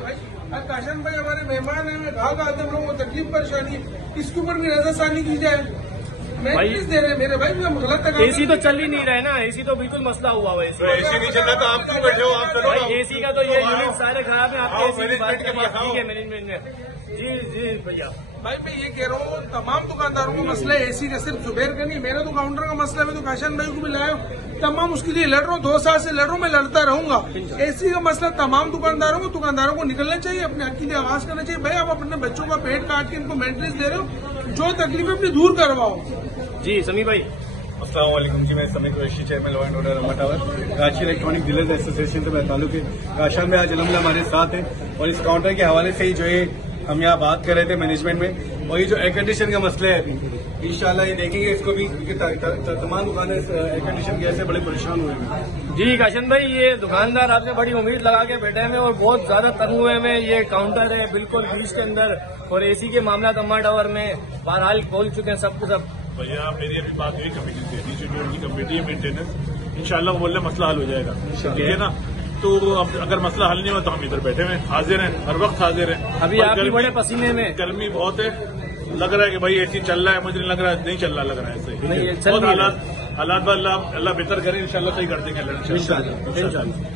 भाई काशन भाई हमारे मेहमान है, घाघ आते हम लोगों को तकलीफ परेशानी, इसके ऊपर भी नजरसानी की जाए। भाई दे रहे मेरे भाई गलत एसी तो चल ही नहीं रहा है ना, एसी तो बिल्कुल मसला हुआ है। एसी नहीं चल रहा तो आप क्यों बैठे हो? आप चलो भाई एसी का तो ये यूनिट सारे खराब है, आपके एसी की बात के पास आओ। ठीक है मैनेजमेंट में। जी भैया भाई मैं ये कह रहा हूँ तमाम दुकानदारों का मसला है एसी का, सिर्फ जुबैर का नहीं, मेरा तो काउंटर का मसला है। मैं तो काशन भाई को भी लाया तमाम उसके लिए लड़ रहा हूँ, 2 साल से लड़ रहा हूँ, मैं लड़ता रहूंगा। एसी का मसला तमाम दुकानदारों को निकलना चाहिए, अपने हक के लिए आवाज करना चाहिए। भाई आप अपने बच्चों का पेट काट के इनको मेंटेनेंस दे रहे हो, जो तकलीफ अपनी दूर करवाओ। जी समी भाई। अस्सलाम वालेकुम जी, मैं Sameer Qureshi, chairman law and order Amma tower, Karachi electronic dealers association से मैं ताल्लुक है। काशन में आज अलहमदुलिल्लाह हमारे साथ हैं और इस काउंटर के हवाले से ही जो है हम यहाँ बात कर रहे थे मैनेजमेंट में, और ये जो एयर कंडीशन का मसला है इंशाल्लाह ये देखेंगे इसको भी, क्योंकि तमाम दुकानें एयर कंडीशन की ऐसे बड़े परेशान हुए हैं। जी काशन भाई, ये दुकानदार आपसे बड़ी उम्मीद लगा के बैठे हैं और बहुत ज्यादा तंग हुए हैं। ये काउंटर है बिल्कुल बीच के अंदर, और एसी के मामला अम्मा टावर में बहरहाल खोल चुके हैं सब कुछ। अब भैया मेरी अभी बात हुई कमेटी से, डीसी की कमेटी है मेंटेनेंस, इंशाल्लाह वो बोल रहे मसला हल हो जाएगा, ठीक है ना। तो अब अगर मसला हल नहीं हुआ तो हम इधर बैठे हुए हाजिर हैं, हर वक्त हाजिर हैं। अभी आप भी बड़े पसीने में, गर्मी बहुत है, लग रहा है कि भाई एसी चल रहा है, मुझे नहीं लग रहा है, नहीं चल रहा, लग रहा है ऐसे ही। बहुत हालात अल्लाह बेहतर करें, इंशाल्लाह सही कर देंगे। इंशाल्लाह।